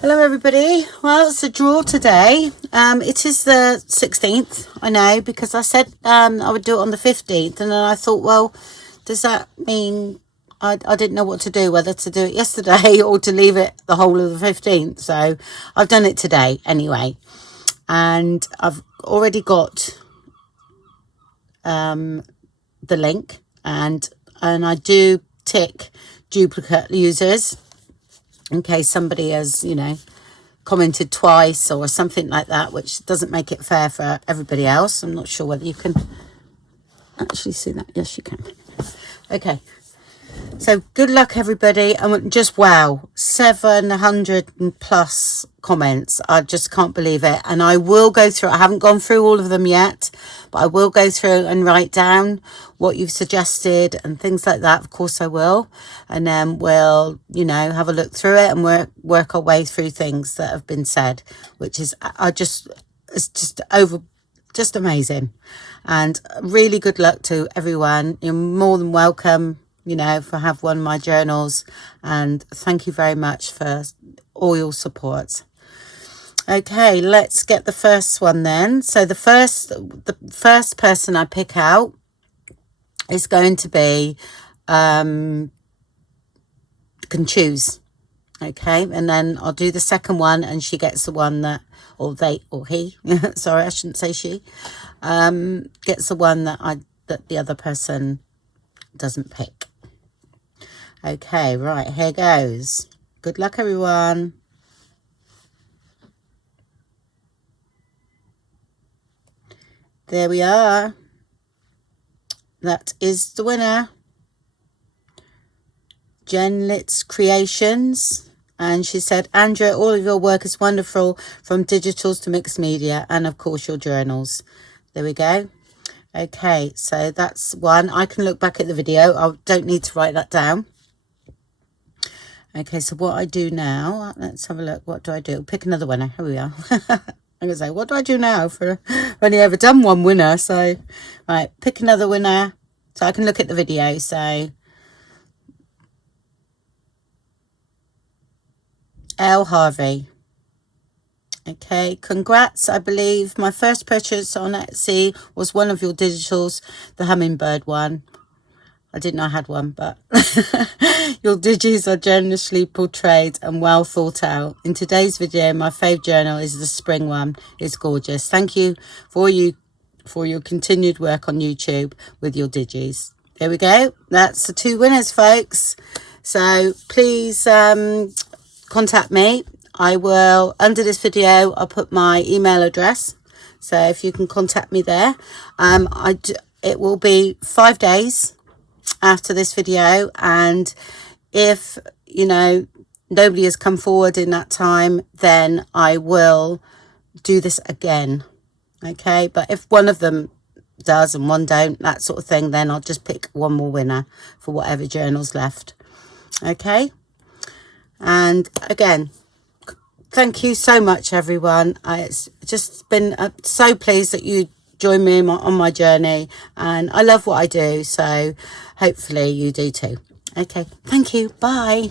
Hello everybody. Well, it's a draw today. It is the 16th, I know, because I said I would do it on the 15th, and then I thought, well, does that mean I didn't know what to do, whether to do it yesterday or to leave it the whole of the 15th. So I've done it today anyway, and I've already got the link, and I do tick duplicate users in case somebody has, you know, commented twice or something like that, which doesn't make it fair for everybody else. I'm not sure whether you can actually see that. Yes, you can. Okay. So good luck, everybody. And just wow, 700 plus comments. I just can't believe it. And I will go through, I haven't gone through all of them yet, but I will go through and write down what you've suggested and things like that. Of course I will. And then we'll, you know, have a look through it and work our way through things that have been said, which is, it's just amazing. And really good luck to everyone. You're more than welcome, you know, for have one of my journals, and thank you very much for all your support. Okay, let's get the first one then. So the first person I pick out is going to be can choose. Okay, and then I'll do the second one, and she gets the one that, or they, or he, sorry, I shouldn't say she, gets the one that the other person doesn't pick. Okay, right, here goes. Good luck, everyone. There we are. That is the winner. Jenlitscreations. And she said, Andrea, all of your work is wonderful, from digitals to mixed media, and of course your journals. There we go. Okay, so that's one. I can look back at the video. I don't need to write that down. Okay, so what I do now, let's have a look. What do I do? Pick another winner. Here we are. I'm going to say, what do I do now? I've only ever done one winner. So, right, pick another winner so I can look at the video. So, L.Harvey. Okay, congrats. I believe my first purchase on Etsy was one of your digitals, the hummingbird one. I didn't know I had one, but your digis are generously portrayed and well thought out. In today's video, my fave journal is the spring one. It's gorgeous. Thank you for your continued work on YouTube with your digis. There we go. That's the two winners, folks. So please contact me. I will, under this video, I'll put my email address. So if you can contact me there. It will be 5 days after this video, and if, you know, nobody has come forward in that time, then I will do this again. Okay, but if one of them does and one don't, that sort of thing, then I'll just pick one more winner for whatever journal's left. Okay, and again, thank you so much, everyone. It's just been so pleased that you join me on my journey, and I love what I do, so hopefully you do too. Okay, thank you. Bye.